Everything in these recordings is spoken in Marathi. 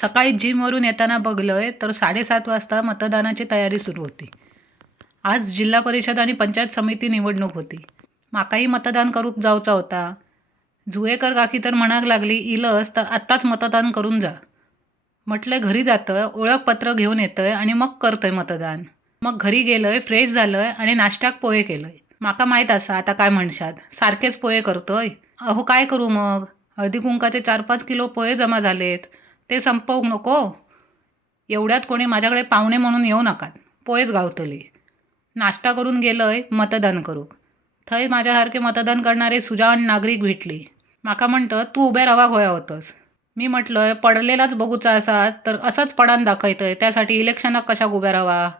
सकाळी जिमवरून येताना बघलंय तर 7:30 वाजता मतदानाची तयारी सुरू होती. आज जिल्हा परिषद आणि पंचायत समिती निवडणूक होती. माकाही मतदान करूक जावचा होता. जुएकर काकी तर म्हणाक लागली, इलस तर आत्ताच मतदान करून जा. म्हटलंय घरी जातं, ओळखपत्र घेऊन येतंय आणि मग करतंय मतदान. मग घरी गेलंय, फ्रेश झालंय आणि नाश्त्याक पोहे केलंय. माका माहीत असा आता काय म्हणशात, सारखेच पोहे करतोय. अहो काय करू मग, हळदी कुंकाचे 4-5 किलो पोहे जमा झालेत, ते संपवू नको. एवढ्यात कोणी माझ्याकडे पाहुणे म्हणून येऊ नकात, पोहेच गावतले. नाश्ता करून गेलंय मतदान करूक. थंय माझ्यासारखे मतदान करणारे सुजाण नागरिक भेटली. माका म्हणतं तू उभे रावा गोया होतंस. मी म्हटलंय पडलेलाच बघूचा असा तर असंच पडान दाखवतंय, त्यासाठी इलेक्शनाक कशाक उभे रावा.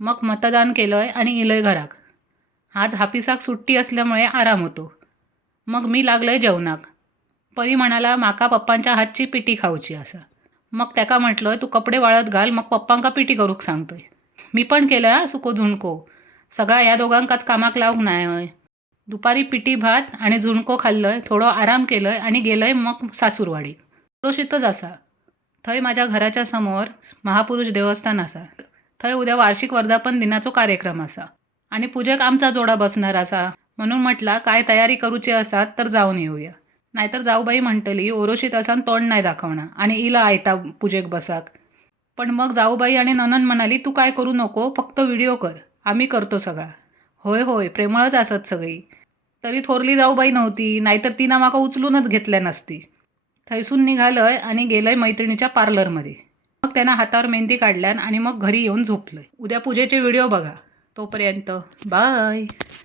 मग मतदान केलंय आणि इलंय घराक. आज हापिसाक सुट्टी असल्यामुळे आराम होतो. मग मी लागलंय जेवणाक. परी म्हणाला माका पप्पांच्या हातची पिठी खाऊची असा. मग त्याका म्हटलं तू कपडे वाळत घाल, मग पप्पांका पिठी करूक सांगतोय. मी पण केलं सुको झुणको. सगळा या दोघांकाच कामाक लावूक नाही होय. दुपारी पिठी भात आणि झुणको खाल्लंय, थोडं आराम केलंय आणि गेलंय मग सासूरवाडी. रोशितच असा. थंय माझ्या घराच्या समोर महापुरुष देवस्थान असा. थंय उद्या वार्षिक वर्धापन दिनाचो कार्यक्रम असा आणि पूजेक आमचा जोडा बसणार असा. म्हणून म्हटला काय तयारी करूची असात तर जाऊन येऊया. नाहीतर जाऊबाई म्हणतली ओरोशीत असान तोंड नाही दाखवणार आणि इला आयता पूजेक बसाक. पण मग जाऊबाई आणि ननन म्हणाली तू काय करू नको, फक्त व्हिडिओ कर, आम्ही करतो सगळा. होय होय, प्रेमळच असत सगळी. तरी थोरली जाऊबाई नव्हती, नाहीतर तिनं माका उचलूनच घेतल्या नसती. थैसून निघालंय आणि गेलंय मैत्रिणीच्या पार्लरमध्ये. मग त्यानं हातावर मेहंदी काढल्यान आणि मग घरी येऊन झोपलंय. उद्या पूजेचे व्हिडिओ बघा. तोपर्यंत बाय.